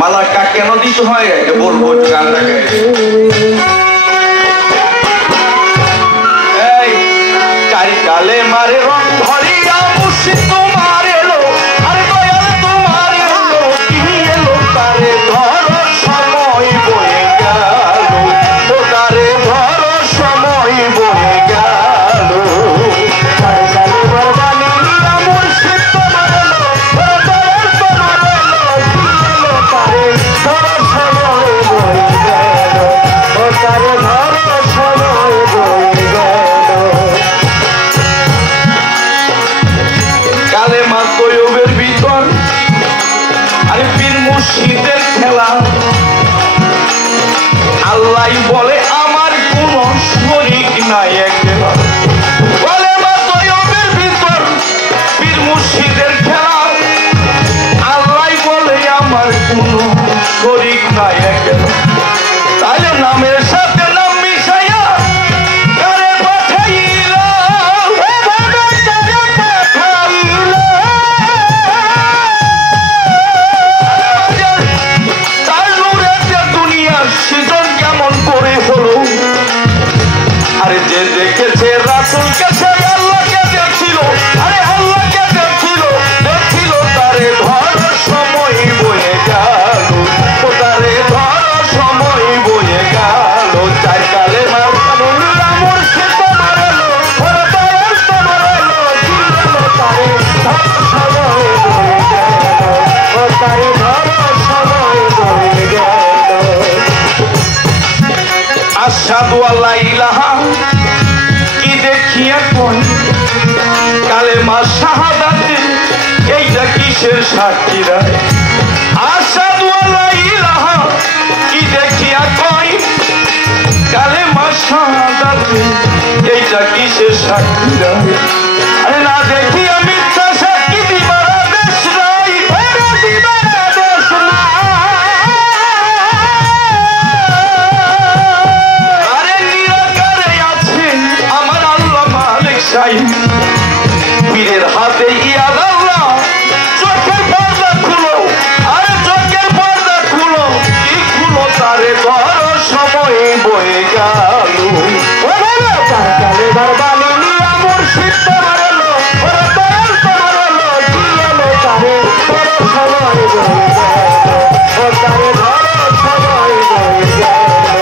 মালা কেন দিতে হয় এটা বলবো গানটা গাই। এই চারি কালে মারে রং ধরিয়া মুর্শিদ তোমার এলো, আরে দয়াল তোমার এলো, কি এলো তারে ধরো সময় বয়ে গেল, ও তারে ধরো সময় বয়ে গেল। চারি কালে মারে মুর্শিদ তোমার এলো, ও দয়াল তোমার এলো, কি এলো তারে ধরো সময় বয়ে গেল, ও তারে ধরো সময় বয়ে গেল। কালেমা তৈয়বের ভিতর আরে পীর মুর্শিদের খেলা, আল্লাহ বলে আমার কোন শরীক নাই একলা। কালেমা তৈয়বের ভিতর পীর মুর্শিদের খেলা, আল্লাহ বলে আমার কোন শরীক নাই একলা। তাহলে নামের সাথে নাম মিশাইয়া কারে পাঠাইলা, তার নূরেতে দুনিয়ার সৃজন কেমন করে হলো। আরে যে দেখেছে রাসূলকে সে আল্লাহকে দেখিল, আরে আল্লাহকে দেখিল, দেখিল তারে ধর সময় বয়ে গেল, ও তারে ধর সময় বয়ে গেল। চার কালে মার মুর্শিদ তোমার এলো, ওরে দয়াল তোমার এলো, কি এলো তারে ধর সময় বয়ে গেল, ও তারে ধর সময় বয়ে গেল। আশহাদু আল্লা ইলাহা কি দেখিয়া কই, কালেমা শাহাদাতে এইটা কিসের সাক্ষীরা। আশহাদু আল্লা ইলাহা কি দেখিয়া কই, কালেমা শাহাদাতে এইটা কিসের সাক্ষীরা। আরে না দেখিয়া মিথ্যা সাক্ষী দিবার আদেশ নাই, দিবার আদেশ নাই। আরে নিরাকারে আছেন আমার আল্লাহ মালিক সাহেব, পীরের হাতে ইয়াদ আল্লাহ। চোখের পর্দা খুলো, আরে চোখের পর্দা খুলো, কি খুলো তারে ধর সময় বয়ে গেল। চার কালে বারবানি নিয়া মুর্শিদ তোমার এলো, ওরে দয়াল তোমার এলো, কি এলো তারে ধর সময় বয়ে গেল, ও তারে ধর সময় বয়ে গেল।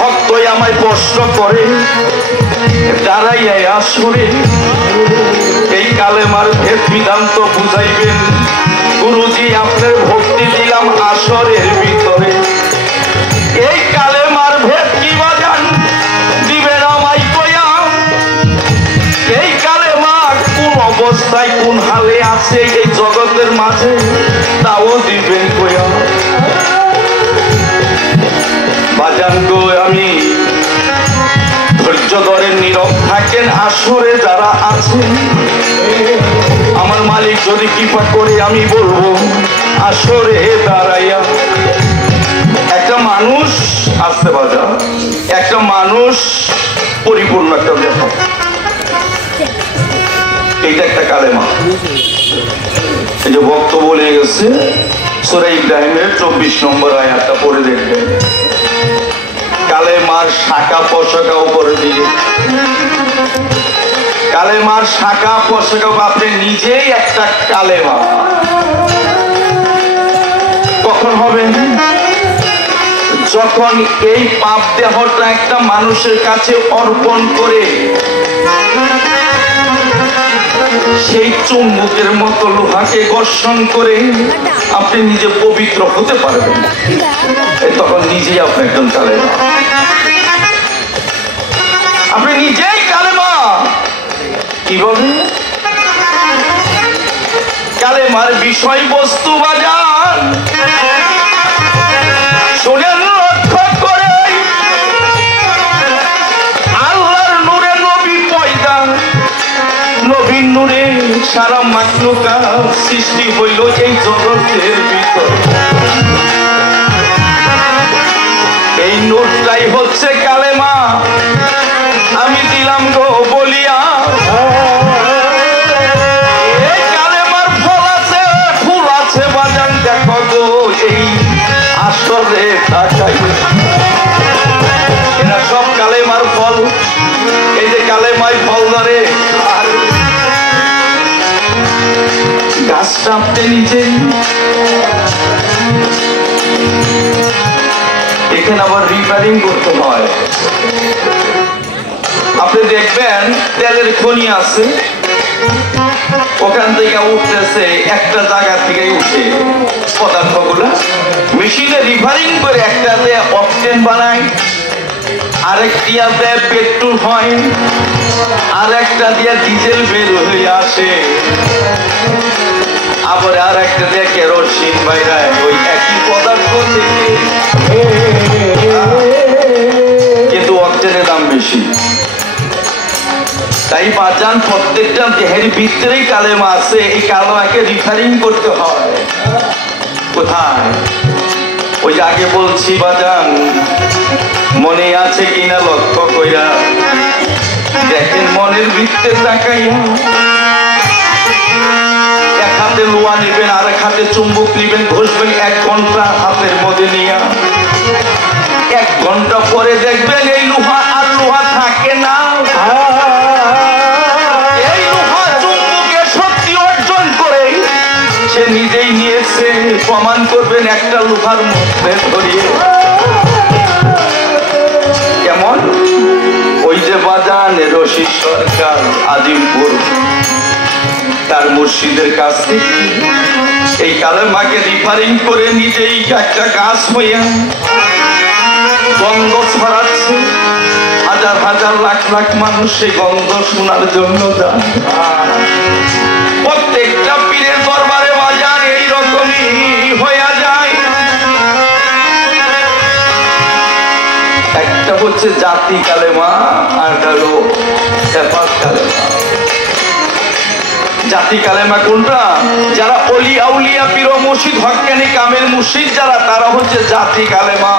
ভক্তই আমায় প্রশ্ন করে দাঁড়াইয়া আসরে, এই কালেমার ভেদ বিধান্ত বুঝাইবেন গুরুজি, আপনার ভক্তি দিলাম আসরের ভিতরে। এই কালেমার ভেদ কি বাজান দিবেন আমায় কয়া, এই কালেমা কোন অবস্থায় কোন হালে আছে এই জগতের মাঝে তাও দিবেন কয়া। বাজান গো আমি ধৈর্য ধরেন, নীরব থাকেন, আসরে যারা আছেন আমার মালিক যদি কৃপা করে আমি বলবো আসরে দাঁড়াইয়া একটা মানুষ আসতে বাজা, একটা মানুষ পরিপূর্ণ একটা দেখো, এইটা একটা কালেমা। এই যে ভক্ত বলে গেছে সূরা ইব্রাহিমের 24 নম্বর আয়াতটা পড়ে দেখবেন। কালেমার শাখা পোশাকা উপরে দিকে, কালেমার শাখা পোশাকা আপনি নিজেই একটা কালেমা। কখন হবে? যখন এই পাপ দেহটা একটা মানুষের কাছে অর্পণ করে সেই চুম্বকের মতো লোহাকে ঘর্ষণ করে আপনি নিজে পবিত্র হতে পারবেন, তখন নিজেই আপনি একজন কালেমা। আপনি নিজেই কালেমা। কিভাবে? কালেমার বিষয়বস্তু বাজান শুনেন, লক্ষ্য করে আল্লাহর নূরে নবী পয়দা, নবীর নূরে সারা মাখলুকাত সৃষ্টি হইল এই জগতের ভিতর। এই নূরটাই হচ্ছে কালেমা। আমি দিলাম গো বলিয়া, এই কালেমার ফল আছে নজরে তাকাই। এরা সব কালেমার ফল। এই যে কালেমায় ফল ধরে, আর গাছটা আপনি নিজেই। এখানে আবার রিপেয়ারিং করতে হয়। আপনি দেখবেন তেলের খনি আছে, ওখান থেকে উঠতেছে একটা জায়গা থেকে উঠে পদার্থগুলো মেশিনে রিফারিং করে একটাতে অক্টেন বানায়, আরেকটাতে পেট্রোল হয়, আর একটা দিয়ে ডিজেল বের হয়ে আসে, আবার আর একটা দিয়ে কেরোসিন বাইরায়। ওই একই পদার্থ থেকে, কিন্তু অক্টেনের দাম বেশি। তাই বাজান প্রত্যেকটা দেহের ভিতরেই কালেমা আছে, এই কালেমাকে রিফারিং করতে হয়। কোথায়? ওই আগে বলছি বাজান, মনে আছে কিনা লক্ষ্য কইরা দেখেন, মনের ভিতরে তাকাইয়া। এক হাতে লোহা নিবেন, আর এক হাতে চুম্বক নিবেন, ঘষবেন 1 ঘন্টা হাতের মধ্যে নিয়ে। 1 ঘন্টা পরে দেখবেন এই লোহা আর লোহা থাকে না। সে নিজেই নিয়েছে, প্রমাণ করবেন একটা লোহার মধ্যে ধরিয়ে। কেমন? ওই যে বাজান রশিদ সরকার আজিমপুর, তার মুর্শিদের কাছ থেকে এই কালেমাকে রিফারিং করে নিজেই একটা গাছ হইয়া গন্ধ ছড়াচ্ছে। হাজার হাজার লাখ লাখ মানুষ সেই গন্ধ শোনার জন্য যান। প্রত্যেকটা পীরের দরবারে বাজার এইরকমই হয়ে যায়। একটা হচ্ছে জাতি কালেমা, আর হলো হেফাজ কালেমা। জাতি কালেমা কোনটা? যারা অলি আউলিয়া পীর মুর্শিদ হক্কানি কামেল মুর্শিদ যারা, তারা হচ্ছে জাতি কালেমা।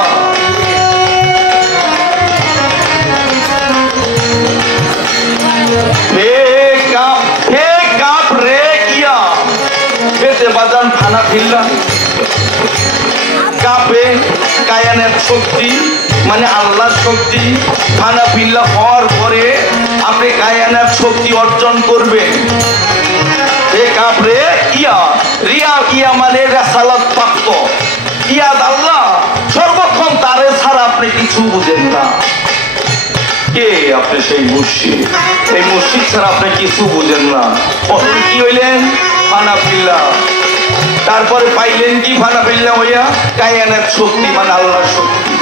বাজান খানা ফিল্লা কাপে কায়ানের শক্তি, মানে আল্লাহর শক্তি। খানা ফিল্লা হওয়ার পরে আপনি কায়ানের শক্তি অর্জন করবেন। কাপড়ে ইয়া রিয়া, ইয়া মানে রেসালাত প্রাপ্ত। ইয়াদ আল্লাহ, সর্বক্ষণ তারে ছাড়া আপনি কিছু বুঝেন না। কে আপনি? সেই মুর্শিদ। এই মুর্শিদ ছাড়া আপনি কিছু বুঝেন না। প্রথম কি হইলেন? ফানা ফিল্লা। তারপরে পাইলেন কি? ফানা ফিল্লা হইয়া কায়ানের শক্তি, মানে আল্লাহর শক্তি।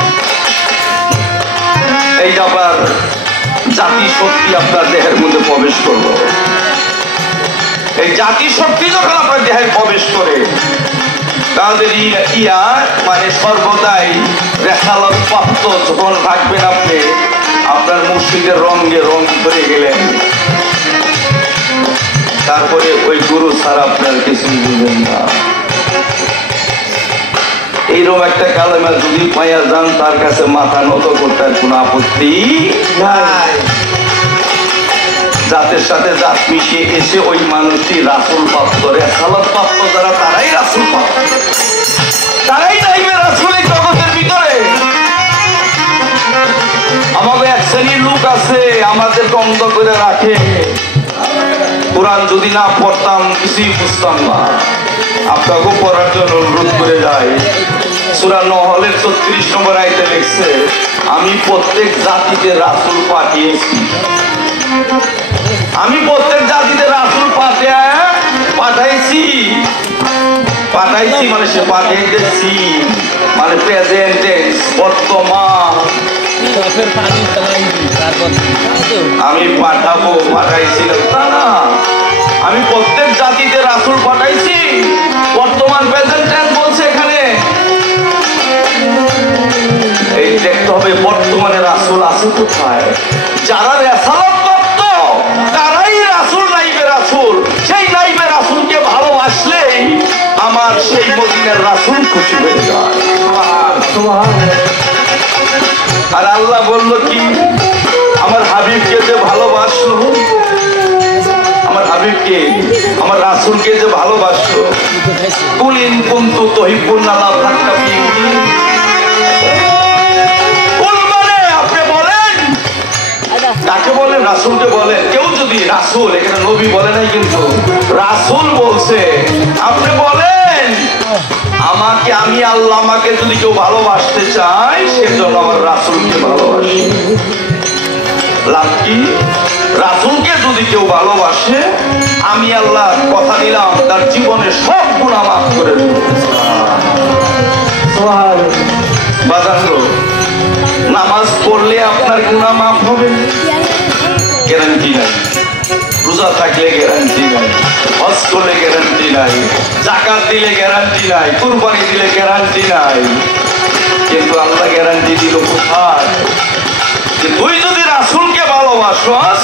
এই আবার জাতি শক্তি আপনার দেহের মধ্যে প্রবেশ করলো। এই জাতি শক্তি যখন আপনার দেহে প্রবেশ করে, তাদের ইয়া মানে সর্বদাই রেখালত প্রাপ্ত যখন থাকবেন আপনি, আপনার মুর্শিদের রঙে রং ধরে গেলেন। তারপরে ওই গুরু ছাড়া আপনার কিছু বুঝবেন না। এইরকম একটা কালেমা যদি পাইয়া যান, তার কাছে মাথা নত করতে কোনো আপত্তি নাই। জাতের সাথে জাত মিশিয়ে এসে ওই মানুষটি রাসূল প্রাপ্ত, রেসালাত প্রাপ্ত যারা, তারাই রাসূল প্রাপ্ত, তারাই নাইবে রাসূল এই জগতের ভিতরে। আমাদের এক শ্রেণীর লোক আছে, আমাদের বন্ধ করে রাখে। কোরআন যদি না পড়তাম কিছুই বুঝতাম না। আপনাকেও পড়ার জন্য অনুরোধ করে যায়। সূরা নহলের ৩৬ নম্বর আয়াতে লিখছে, আমি প্রত্যেক জাতিতে রাসূল পাঠিয়েছি। আমি প্রত্যেক জাতিতে রাসূল পাঠাইছি। পাঠাইছি মানে সে পাঠাইতেছি, মানে প্রেজেন্ট টেন্স, বর্তমান। আমি পাঠাবো, পাঠাইছিলাম তা না। আমি প্রত্যেক জাতিতে রাসূল পাঠাইছি, বর্তমান প্রেজেন্ট টেন্স বলছে এখানে। এই দেখতে হবে বর্তমানে রাসূল আছে কোথায়। যারা রেসালাত প্রাপ্ত তারাই রাসূল, নাইবে রাসূল। সেই নাইবে রাসূলকে ভালোবাসলেই আমার সেই মদিনার রাসূল খুশি হয়ে যায়। আর আল্লাহ বলল কি? আমার হাবিবকে যে ভালোবাসলো, আমার হাবিবকে, আমার রাসূলকে যে ভালোবাসলো, কুল ইন কুনতুম তুহিব্বুনাল্লাহ ফাত্তাবিউনি, রাসূলকে বলেন, কেউ যদি রাসূল, এখানে নবী বলে নাই কিন্তু রাসূল বলছে, আপনি বলেন আমাকে, আমি আল্লাহ, আমাকে যদি কেউ ভালোবাসতে চায় সেজন্য আমার রাসূলকে ভালোবাসি। লাভ কি? রাসূলকে যদি কেউ ভালোবাসে আমি আল্লাহ কথা দিলাম তার জীবনের সব গুনাহ মাফ করে দেব। বাজানো নামাজ পড়লে আপনার গুনাহ মাফ হবে গ্যারান্টি নাই, রোজা থাকলে গ্যারান্টি নাই, হজ করলে গ্যারান্টি নাই, যাকাত দিলে গ্যারান্টি নাই, কুরবানি দিলে গ্যারান্টি নাই, কিন্তু আল্লাহ গ্যারান্টি দিল কোথায়? যে তুই যদি রাসূলকে ভালোবাসস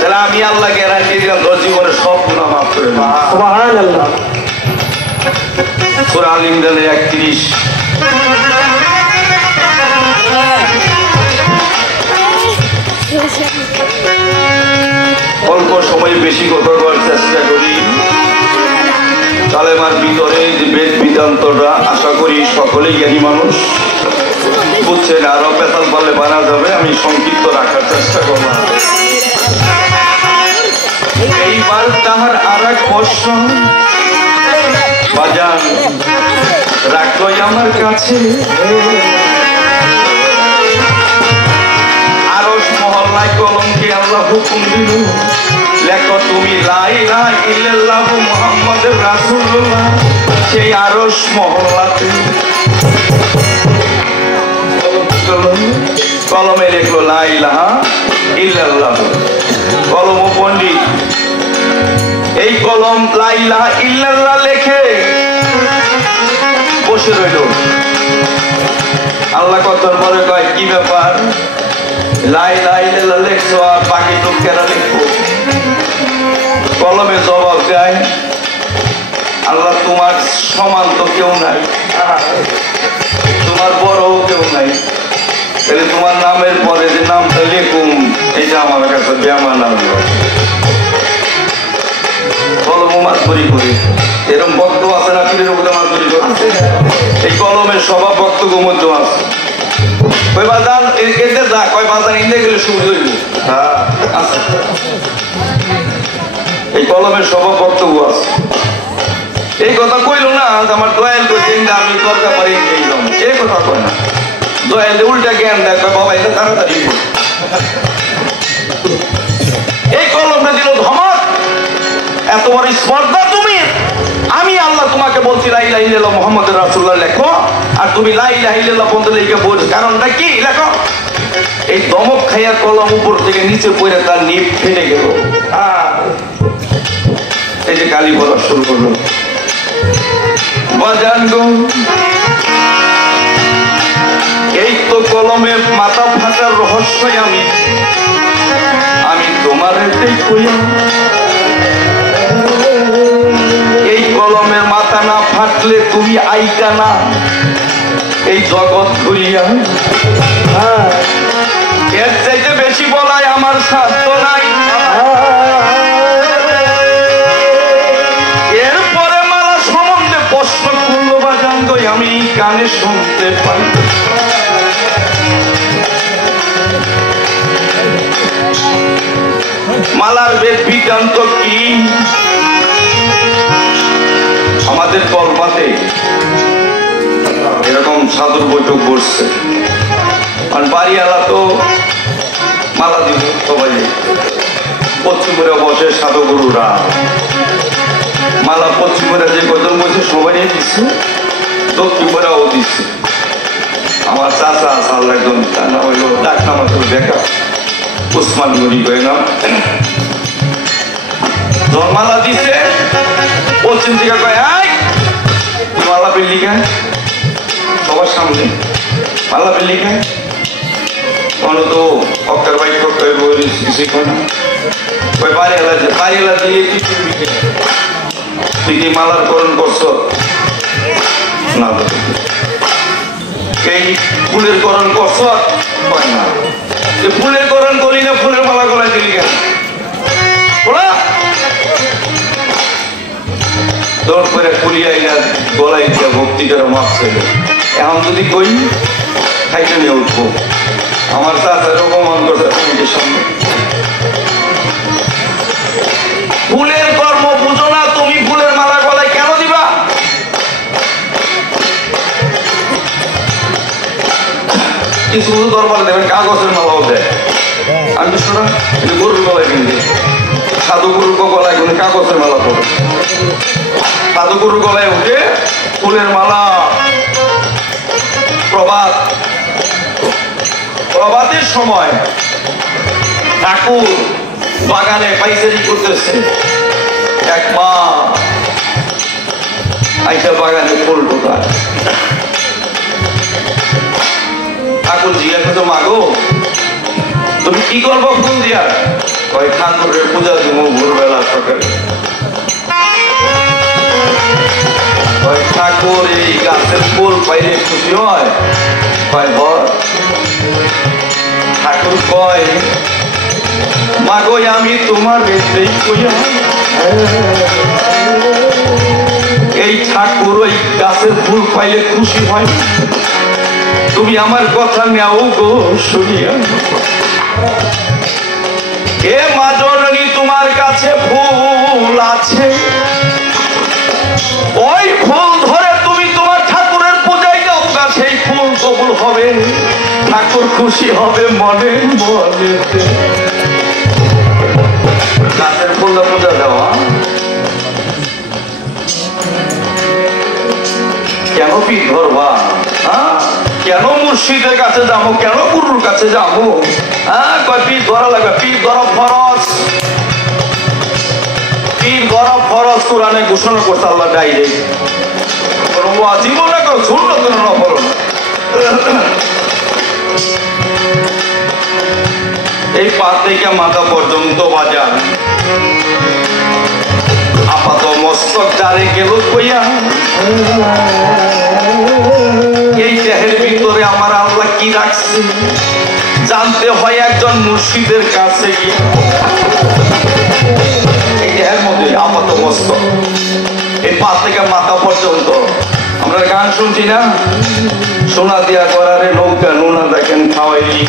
তাহলে আমি আল্লাহ গ্যারান্টি দিলাম তোর জীবনের সব গুনাহ মাফ করে দেব। সুবহানাল্লাহ। সূরা আল ইমরানের 31। অল্প সময় বেশি কথা বলার চেষ্টা করি। কালেমার ভিতরে যে বেদ বিধান্তটা আশা করি সকলেই জ্ঞানী মানুষ বুঝছেন, আরো পেতাল পালে বানা যাবে, আমি সংক্ষিপ্ত রাখার চেষ্টা করলাম। এইবার তাহার আর এক প্রশ্ন, বাজান রাখই আমার কাছে, আরশ মহল্লায় কলমকে আল্লাহ হুকুম দিল, লেখো তুমি লা ইলাহা ইল্লাল্লাহ মুহাম্মাদুর রাসূলুল্লাহ। সেই আরশ মহল্লাতে কলমে লিখলো লা ইলাহা ইল্লাল্লাহ। কলম পণ্ডিত এই কলম লা ইলাহা ইল্লাল্লাহ লেখে বসে রইল। আল্লাহ কতর পরে কয়, কি ব্যাপার লা ইলাহা ইল্লাল্লাহ লেখছো আর বাকি তো কেরা লিখবো? কলমে জবাব দেয়, আল্লাহ তোমার সমান তো কেউ নাই, তোমার বড় কেউ নাই, তাহলে তোমার নামের পরে যে নামটা লেখুম এটা আমার কাছে বেমানা হলো। কলম মাতবরি করি, এরকম বক্ত আছে না? পীরের উপরে মাতবরি করছে, এই কলমের স্বভাব বক্তব্য মধ্যে আছে। কই বাজান এতে যা, কয় বাজান ইন্দে গেলে সুবিধা হইব। হ্যাঁ আছে, এই কলমের স্বভাব বক্তব্য আছে। এই কথা কইল না আমার দয়াল কইছে আমি দরকার পারি এইলাম, এই কথা কয় না। দয়ালে উল্টা জ্ঞান দেয়, বাবা এটা তাড়াতাড়ি। এই কলমটা দিল ধমক, এত বড় স্পর্ধা তুমি, আমি আল্লাহ তোমাকে বলছি লা ইলাহা ইল্লাল্লাহ মুহাম্মাদুর রাসূলুল্লাহ লেখো, আর তুমি লা ইলাহা ইল্লাল্লাহ বলতে লিখে বলছো, কারণটা কি? লেখো। এই ধমক খাইয়া কলম উপর থেকে নিচে পড়ে তার নিপ ফেটে গেল। এই যে গালি বলা শুরু করলো। বাজান গো, এই তো কলমে মাথা ফাটার রহস্য আমি তোমার কইয়া, এই কলমের মাথা না ফাটলে তুমি আইতা না এই জগৎ ঘুরিয়া। এর চাইতে বেশি বলাই আমার সাধ্য নাই। এরপরে মালা সম্বন্ধে প্রশ্ন করলো বাজান গো, আমি কানে শুনতে পাই। মালার বেদ বিধান্ত কি? আমাদের কলমাতে এরকম সাধুর বৈঠক বসছে, আর বাড়িওয়ালা তো মালা দিব সবাই, পশ্চিমে বসে সাধুগুরুরা মালা, পশ্চিমে যে কজন বসে সবাই দিচ্ছে, দক্ষিণেরাও দিচ্ছে। আমার চাচা আসাল একজন, তার নাম হইল ডাক নাম দেখা উসমান গনি কয়ে নাম। মালা দিচ্ছে, পশ্চিম থেকে কয় মালা পেলি খায় সবার সামনে, মালা পেলি খায় কোনো তো অক্কার বাইক বাড়িওয়ালা দিয়ে তুই কি মালার করণ করছ না? এই ফুলের করণ করছ না? ফুলের করণ করি না, ফুলের মালা গলায় দিলি কেন? দৌড় করে কুলিয়াই না গলায় দিয়া ভক্তি করে মাপছে। এখন যদি কই খাইতে নিয়ে উঠবো, আমার চাচার অপমান করছে কমিটির সামনে, ফুলের কর্ম বুঝো না, তুমি ফুলের মালা গলায় কেন দিবা? কিছু দরবার দেবেন কাগজের মালাও দেয়। আমি শোনা গরুর গলায় কিনবে, সাধু গরুর গলায় কিনে কাগজের মালা পড়ে, সাধু গরুর গলায় উঠে ফুলের মালা। প্রভাতের সময় ঠাকুর বাগানে পাইচারি করতেছে, এক মা আইসা বাগানে ফুল ঢোকায়। ঠাকুর জিজ্ঞাসা করতো, মাগো তুমি কি করবো ফুল দিয়া? কয় ঠাকুরের পূজা দিব ভোরবেলা সকালে। কয় ঠাকুর এই গাছের ফুল পাইলে খুশি হয়? কয় হয়। ঠাকুর কয়, মাগো আমি তোমার এই ঠাকুর ওই গাছের ফুল পাইলে খুশি হয়, তুমি আমার কথা নেও গো শুনিয়া। এ মা জননী তোমার কাছে ফুল আছে, ওই ফুল ধরে তুমি তোমার ঠাকুরের পূজায় দাও গা, সেই ফুল কবুল হবে, ঠাকুর খুশি হবে মনে মনে। গাছের ফুল পূজা দেওয়া কেন পীর ধরবা? কেন মুর্শিদের কাছে যাবো, কেন গুরুর কাছে যাবো? পীর ধরা লাগবে, পীর ধরা ফরজ, পীর ধরা ফরজ কোরআনে ঘোষণা করছে আল্লাহ ডাইরেক্ট। জীবন না করো, শুনলো তো না বলো না। এই পা থেকে মাথা পর্যন্ত বাজার আপাত মস্তক যারে গেল কইয়া, এই দেহের ভিতরে আমার আল্লাহ কি রাখছে জানতে হয় একজন মুর্শিদের কাছে গিয়ে। এই দেহের মধ্যে আপাত মস্তক, এই পা থেকে মাথা পর্যন্ত। আমরা গান শুনছি না, সোনা দিয়া করারে নৌকা নোনা দেখেন খাওয়াইলি,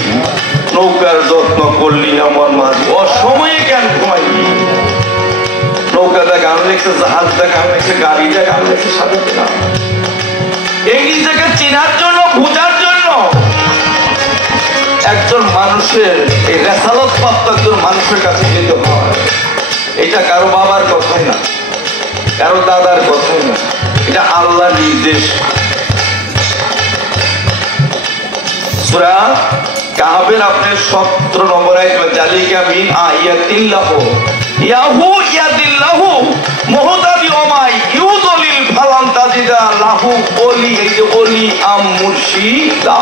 নৌকার যত্ন করলি আমার মাঝ, অসময়ে কেন ঘুমাইলি? নৌকাটা গান লেখছে, জাহাজটা গান লেখছে, গাড়িটা গান লেখছে, সাথে গান। এই নিজেকে চেনার জন্য, বোঝার জন্য একজন মানুষের, এই রেসালত প্রাপ্ত একজন মানুষের কাছে যেতে হয়। এটা কারো বাবার কথাই না, কারো দাদার কথাই না, এটা আল্লাহর নির্দেশ। সূরা কাহাবের আপনার 17 নম্বর আয়াত, জালিকা মিন আয়াতিল্লাহ ইয়াহু ইয়াদিল্লাহু মুহতাদি ওমাই ইউদলিল ফালান তাজিদা লাহু ওলি। এই যে ওলি আম মুর্শিদা,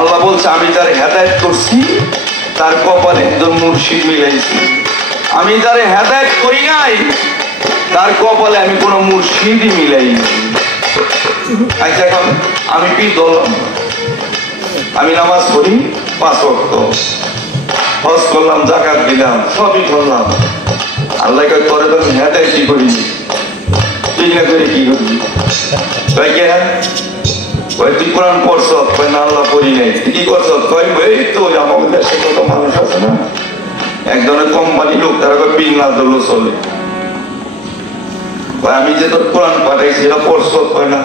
আল্লাহ বলছে আমি যারে হেদায়েত করছি তার কপালে একজন মুর্শিদ মিলাইছি। আমি যারে হেদায়েত করি নাই তার কপালে আমি কোন মুর্শিদই মিলাই। আচ্ছা এখন আমি কি ধরলাম? আমি নামাজ পড়ি 5 ওয়াক্ত, হজ করলাম, যাকাত দিলাম, সবই করলাম। আল্লাহ করে তো হেদায়েত কি করি, তুই না করে কি করবি? তুই কোরআন পড়ছ? না আল্লাহ পড়ি নাই। কি করছ? এই তো আমাদের দেশে কত মানুষ আছে না, এক ধরনের কোম্পানি লোক, তারা বিল না ধরলো চলে। আমি যে তোর কোরআন পাঠাইছি এটা পড়ছ? না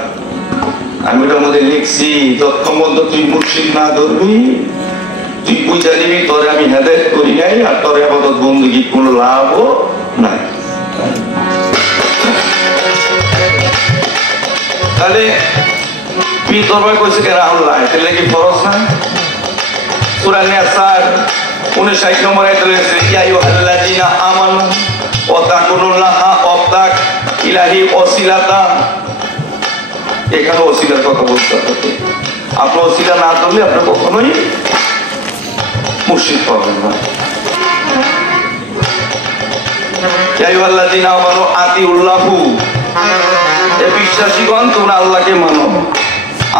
আমি ওটার মধ্যে লিখছি, যতক্ষণ মধ্যে তুই মুর্শিদ না ধরবি, তুই বুঝা নিবি তোরে আমি হেদায়েত করি নাই, আর তোর আপাতত বন্দুকি কোনো লাভও নাই। তাহলে পীর দরবার কইছে কেন আল্লাহ? তাহলে কি ফরজ না? সূরা নিসার 59 নম্বর আয়াতে রয়েছে, ইয়া আইয়ুহাল্লাযীনা আমানু ওয়াতাকুল্লাহা ওয়াবতাগ ইলাহি ওয়াসিলাতা। এখানে ওসিলার কথা বলতে হবে। আপনি ওসিলা না করলে আপনি কখনোই মুর্শিদ পাবেন না। ইয়া আইয়ুহাল্লাযীনা আমানু আতিউল্লাহু, এ বিশ্বাসীগণ তোমরা আল্লাহকে মানো।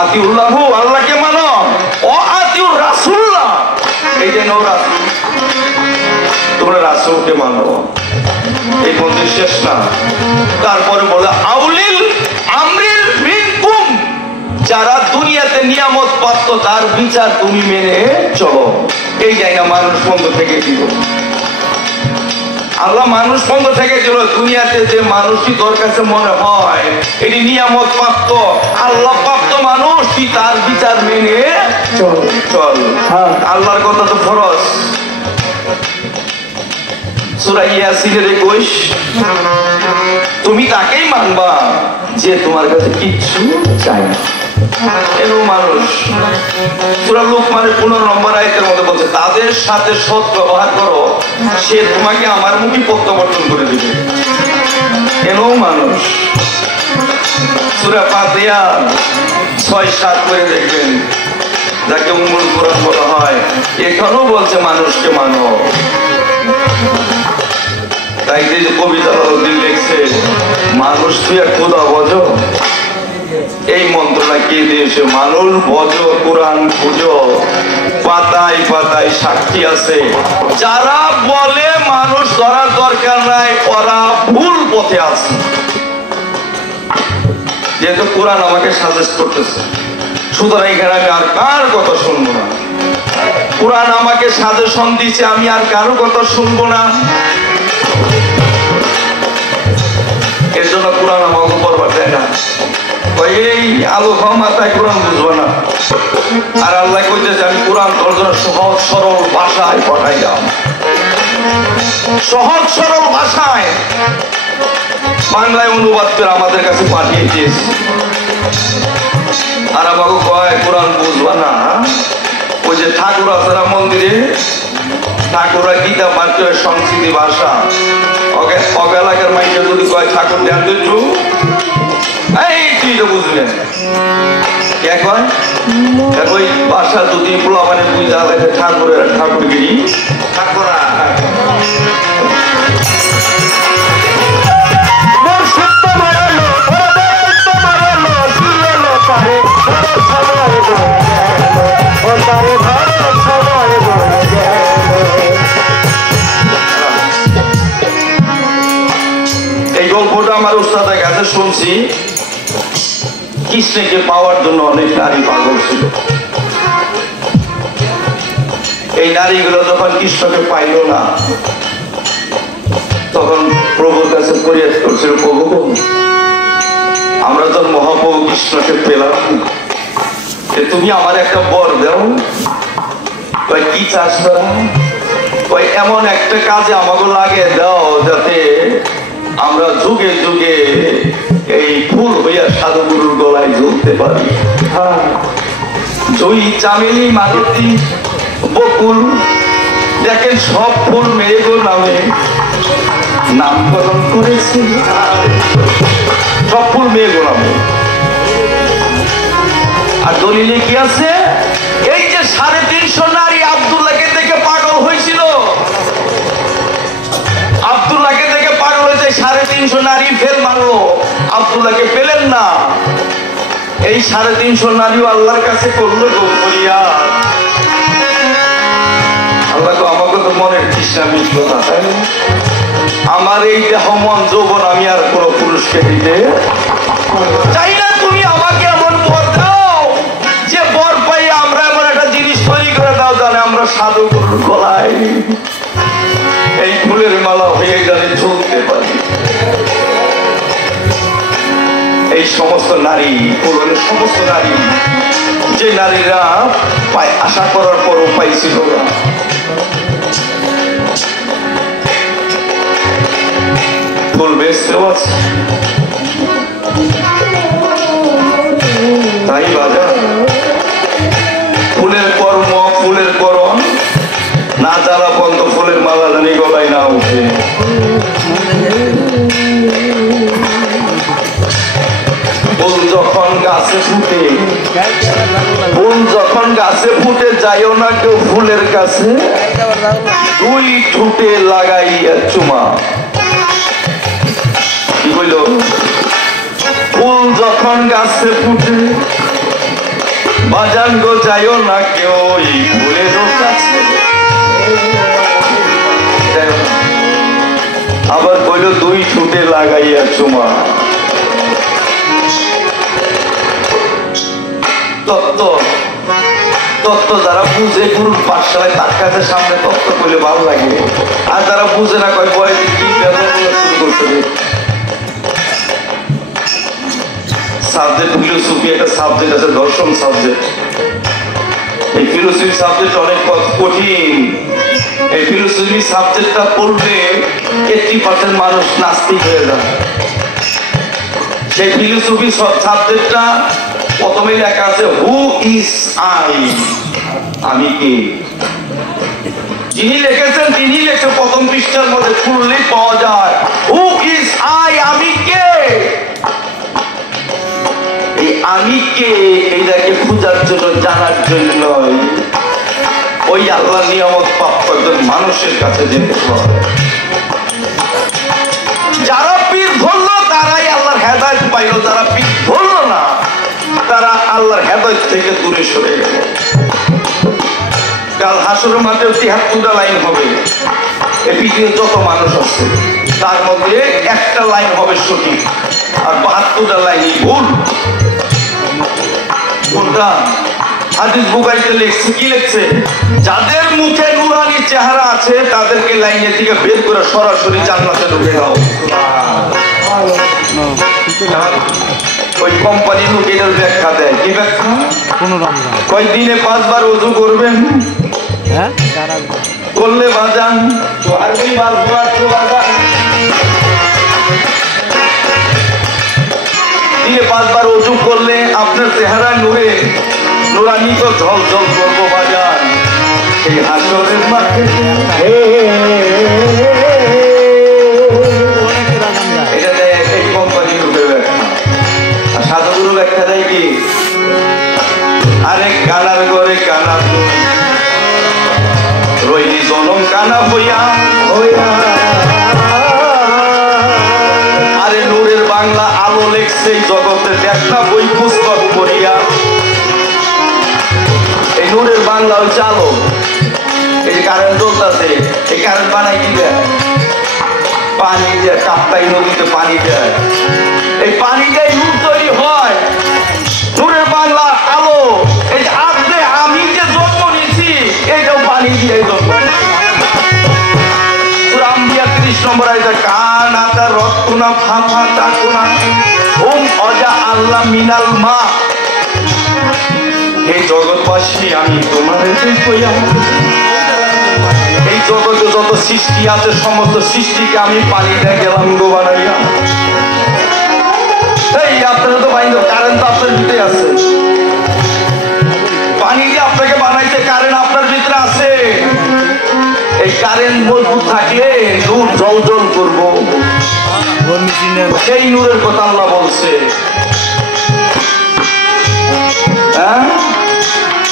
আতিউল্লাহু, আল্লাহকে মানো। ও আতিউর রাসূলুল্লাহ, এই যে নও রাসূল, তোমরা রাসূলকে মানো। এই মন্দির শেষ না, তারপরে বলে আউলিল আমরিল মিনকুম, যারা দুনিয়াতে নিয়ামত প্রাপ্ত তার বিচার তুমি মেনে চলো। এই জায়গা মানুষ বন্ধ থেকে দিব। আল্লাহ মানুষ বন্ধ থেকে দিল। দুনিয়াতে যে মানুষই তোর কাছে মনে হয় এটি নিয়ামত প্রাপ্ত, আল্লাহ প্রাপ্ত মানুষ, তুই তার বিচার মেনে চল। আল্লাহর কথা তো ফরজ। সূরা ইয়াসিনের 21, তুমি তাকেই মানবা যে তোমার কাছে কিচ্ছু চায় না। এরকম মানুষ সূরা লুকমানের 15 নম্বর আয়াতের মধ্যে বলছে, তাদের সাথে সৎ ব্যবহার করো, সে তোমাকে আমার মুখে প্রত্যাবর্তন করে দিবে। এরকম মানুষ সূরা ফাতিহা 6-7 করে দেখবেন, যাকে উম্মুল কুরআন বলা হয়, এখানেও বলছে মানুষকে মানো। তাই যে কবিতা লিখছে, মানুষ তুই এক খোদা বজ, এই মন্ত্রটা কে দিয়েছে? মানুষ বজ, কোরআন খুঁজো, পাতায় পাতায় সাক্ষী আছে। যারা বলে মানুষ ধরার দরকার নাই, ওরা ভুল পথে আছে। যেহেতু কোরআন আমাকে সাজেস্ট করতেছে, সুতরাং এখানে আমি আর কার কথা শুনবো না। কোরআন আমাকে সাজেশন দিচ্ছে, আমি আর কারো কথা শুনবো না। এর জন্য কোরআন আমাকে পড়বার দেয় না। এই আলো খাও মাথায় কোরআন বুঝবো না। আর আল্লাহ কইতেছে, আমি কোরআন তোর জন্য সহজ সরল ভাষায় পাঠাইলাম। সহজ সরল ভাষায় বাংলায় অনুবাদ করে আমাদের কাছে পাঠিয়ে দিয়েছে। আর আমাকে কয় কোরআন বুঝবা না। ওই যে ঠাকুর আছে না মন্দিরে, ঠাকুররা গীতা পাঠ করে সংস্কৃতি ভাষা, অগেলাকার মাইকে যদি কয় ঠাকুর ধ্যান দিচ্ছু, এই তুই তো বুঝলেন কে কয়? ওই ভাষা যদি মানে বুঝা লাগে ঠাকুরের ঠাকুরগিরি, ঠাকুরা এই গল্পটা আমার উস্তাদের কাছে শুনছি। কৃষ্ণকে পাওয়ার জন্য অনেক নারী পাগল ছিল। এই নারীগুলো যখন কৃষ্ণকে পাইল না, তখন প্রভুর কাছে ফরিয়াদ করছিল, প্রভু আমরা তো মহাপ্রভু কৃষ্ণকে পেলাম, তুমি আমার একটা বর দাও। কি চাষ করা? এমন একটা কাজে আমাকে লাগে দাও, যাতে আমরা যুগে যুগে এই ফুল হইয়া সাধুগুরুর গলায় ঝুলতে পারি। জয়ী, চামেলি, মালতী, বকুল, দেখেন সব ফুল মেয়েগুলো নামে নামকরণ করেছে। সব ফুল মেয়েগুলো নামে। আর দলিলে কি আছে? এই যে 350 নারী আব্দুল্লাহকে দেখে পাগল হয়েছিল। আব্দুল্লাহকে দেখে পাগল হয়েছে, 350 নারী ফেল মারলো, আব্দুল্লাহকে পেলেন না। এই 350 নারীও আল্লাহর কাছে করলো গোপরিয়া। আল্লাহ তো আমাকে তো মনের তৃষ্ণা মিটল না, তাই না? আমার এই দেহ মন যৌবন আমি আর কোনো পুরুষকে দিতে চাই না। তুমি আমাকে এমন বর দাও যে বর পাই আমরা এমন একটা জিনিস তৈরি করে দাও, জানে আমরা সাধু গুরুর গলায় এই ফুলের মালা হয়ে জানে ঝুলতে পারি। এই সমস্ত নারী, পুরনের সমস্ত নারী, যে নারীরা আশা করার পরও পাইছিল না, ফুল বেচতেও আছে। তাই বাজার ফুলের কর্ম, ফুলের করণ না জ্বালা পর্যন্ত ফুলের মালা জানি গলায় না উঠে। ফুল যখন গাছে ফুটে, ফুল যখন গাছে ফুটে, যাইও না কেউ ফুলের কাছে, 2 ঠোঁটে লাগাইয়া চুমা। কি বলল? ফুল যখন গাছে ফুটে, বাজান গো যাইও না কেউ ফুলের কাছে। আবার কইল 2 ঠোঁটে লাগাইয়া চুমা। তত্ত্ব তত্ত্ব যারা বুঝে গুরুর পাঠশালায় তার কাছে সামনে তত্ত্ব করলে ভালো লাগে, আর যারা বুঝে না কয় বয় কি শুরু করতে হবে। সাবজেক্ট ফিলোসফি একটা সাবজেক্ট আছে, দর্শন সাবজেক্ট। এই ফিলোসফি সাবজেক্ট অনেক কঠিন। এই ফিলোসফি সাবজেক্টটা পড়লে 80% মানুষ নাস্তিক হয়ে যায়। সেই ফিলোসফি সাবজেক্টটা প্রথমে লেখা আছে হু ইজ আই, আমি কে। যিনি লিখেছেন তিনি লেখে প্রথম পৃষ্ঠার মধ্যে খুললেই পাওয়া যায় হু ইজ আই, আমি কে। এই আমি কে এইটাকে খোঁজার জন্য, জানার জন্য ওই আল্লাহ নিয়ামত প্রাপ্ত একজন মানুষের কাছে যেতে হয়। যারা পীর ধরলো তারাই আল্লাহর হেদায়েত পাইল, যারা পীর ধরলো না তারা আল্লাহর হেদায়েত থেকে দূরে সরে গেল। কাল হাসরের মাঠে 73টা লাইন হবে। এই পৃথিবীতে যত মানুষ আছে তার মধ্যে একটা লাইন হবে সঠিক, আর 72টা লাইনই ভুল। কোনটা? হাদিস বুখারীতে লিখছে, কি লিখছে? যাদের মুখে নূরানি চেহারা আছে তাদেরকে লাইনে থেকে বের করে সরাসরি জান্নাতে ঢুকে দাও। ওই কোম্পানি লোক এটার ব্যাখ্যা দেয়। কি ব্যাখ্যা? কয় দিনে 5 বার ওযু করবেন, করলে বাজান তো আরবি বাজবার তো বাজান দিনে 5 বার ওযু করলে আপনার চেহারা নূরে নুরানি তো ঝল ঝল করবো বাজান সেই হাসরের মাঠে। এটা দেয় এই কোম্পানি লোকের ব্যাখ্যা। আর সাধুগুরু ব্যাখ্যা দেয় কি? আরে কানার ঘরে কানা রইলি জনম কানা হইয়া হইয়া। আরে নূরের বাংলা আলো লেখছে জগতে দেখা বই পুস্তক পড়িয়া। এই নূরের বাংলা হচ্ছে আলো। এই যে কারেন্ট চলতেছে, এই কারেন্ট বানাই কি দেয়? পানি দেয়, কাপ্তাই নদীতে পানি দেয়। এই পানি দেয় নূর তৈরি হয়। নূরের বাংলা আলো। এই যে আজকে আমি যে জন্ম নিয়েছি এইটাও পানি দিয়ে জন্ম। সুরাম্বিয়া 30 নম্বর আয়াতে কান আতা রত্তুনা ফাফা তাকুনা ওম অজা আল্লাহ মিনাল মা। এই জগৎবাসী আমি তোমার এই জগতে যত সৃষ্টি আছে সমস্ত সৃষ্টিকে আমি পানি দিয়ে গেলাম গো বানাইয়া। এই আপনারা তো বাইন্দ কারেন্ট তো আপনার ভিতরে আছে, পানি দিয়ে আপনাকে বানাইতে কারেন্ট আপনার ভিতরে আছে। এই কারেন্ট মজবুত থাকলে নূর জল জল করবো, সেই নূরের কথা আল্লাহ বলছে। হ্যাঁ,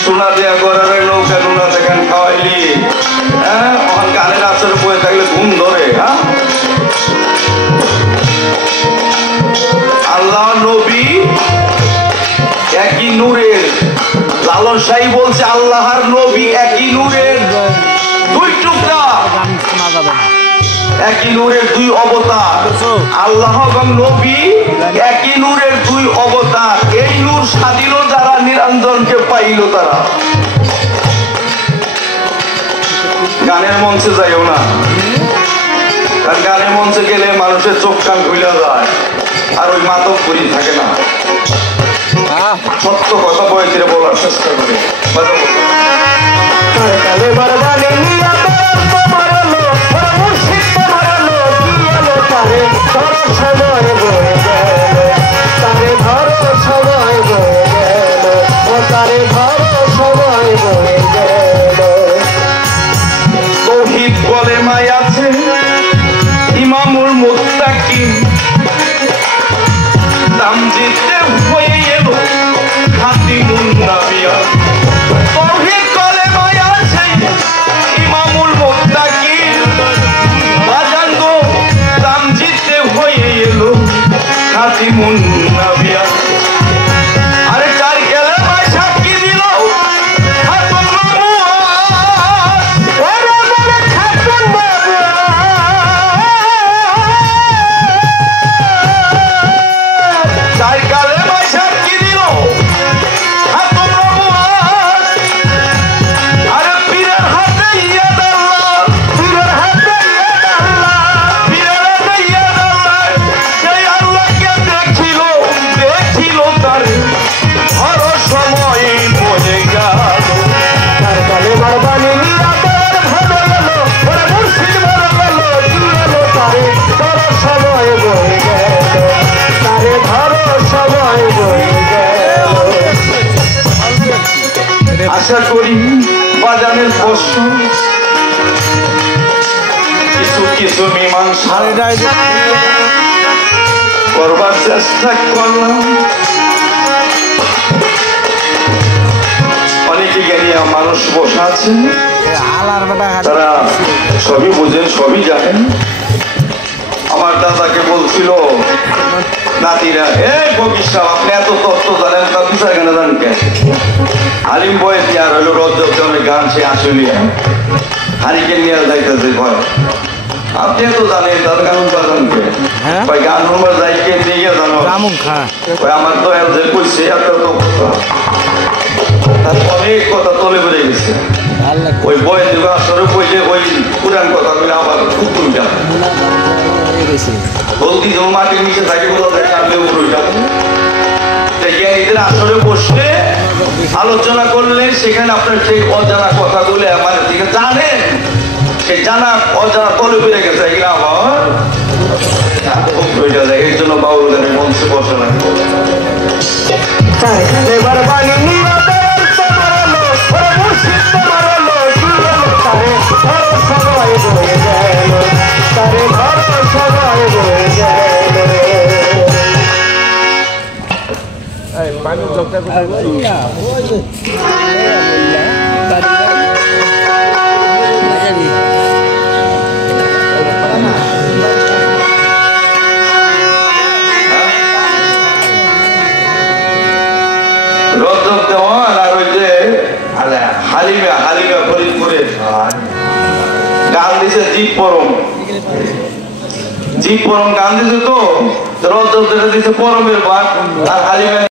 সোনা দেয়া গড়ার নৌকা নুনা দেখেন খাওয়াইলি। হ্যাঁ, গানের আসর বয়ে থাকলে ঘুম ধরে। হ্যাঁ, আল্লাহ নবী একই নূরের। লালন শাহী বলছে আল্লাহর নবী একই নূরের 2 টুকরা, একই নূরের 2 অবতার। আল্লাহ এবং নবী একই নূরের 2 অবতার। এই নূর স্বাধীন যারা নিরঞ্জনকে পাইল তারা। গানের মঞ্চে যাইও না, কারণ গানের মঞ্চে গেলে মানুষের চোখ কান খুলে যায় আর ওই মাদক করি থাকে না। সত্য কথা বয়সে বলার চেষ্টা করে। তৌহিদ বলে মাই আছে ইমামুল মুত্তাকিন তামজিদে হয়ে এলো খাতিমুন নাবিয়া। তৌহিদ বলে মাই আছে ইমামুল মুত্তাকিন বাজান গো তামজিদে হয়ে এলো খাতিমুন নাবিয়া। আরে চার কালেমায় সাক্ষী দিল খাতুন নবুয়ত, ওরে বলে খাতুন নবুয়ত। চার কালেমায় সাক্ষী দিল খাতুন নবুয়ত, আশা করি বাজানের প্রশ্ন কিছু কিছু মীমাংসা করবার চেষ্টা করলাম। অনেকে জ্ঞানী মানুষ বসা আছেন, তারা সবই বোঝেন, সবই জানেন। আমার দাদাকে বলছিল নাতিরা, এই ফকির সাহেব আপনি এত তত্ত্ব জানেন, তা বিষয় কেন জানেন কেন? হালিম বয়স আর হলো রজনী গান সে আসলে হারিকেন নিয়ে যাইতেছে ভয়। আপনি এত জানেন তাদের গান বাজান কে? গান হুমার যাইকে নিয়ে জানো আমার তো যে কইছে এত অনেক কথা তলে বেড়ে গেছে। ওই বই দেবে আসলে কইলে ওই পুরান কথা বলে আবার খুব তুলটা বলতি যেমন মাটির নিচে থাকে জ্ঞানীদের আসলে বসলে আলোচনা করলে সেখানে আপনার সেই অজানা কথাগুলো আমার দিকে জানেন, সেই জানা অজানা তলে বেড়ে গেছে এগুলো আবার এই জন্য বাউল গানের মঞ্চে বসে না। রজব দেওয়ান আর ওই যে হালিমা হালিমা ফরিদপুরে গান দিছে জীব পরম গান দিছে তো রজব দিছে পরমের ভাগ আর হালিমা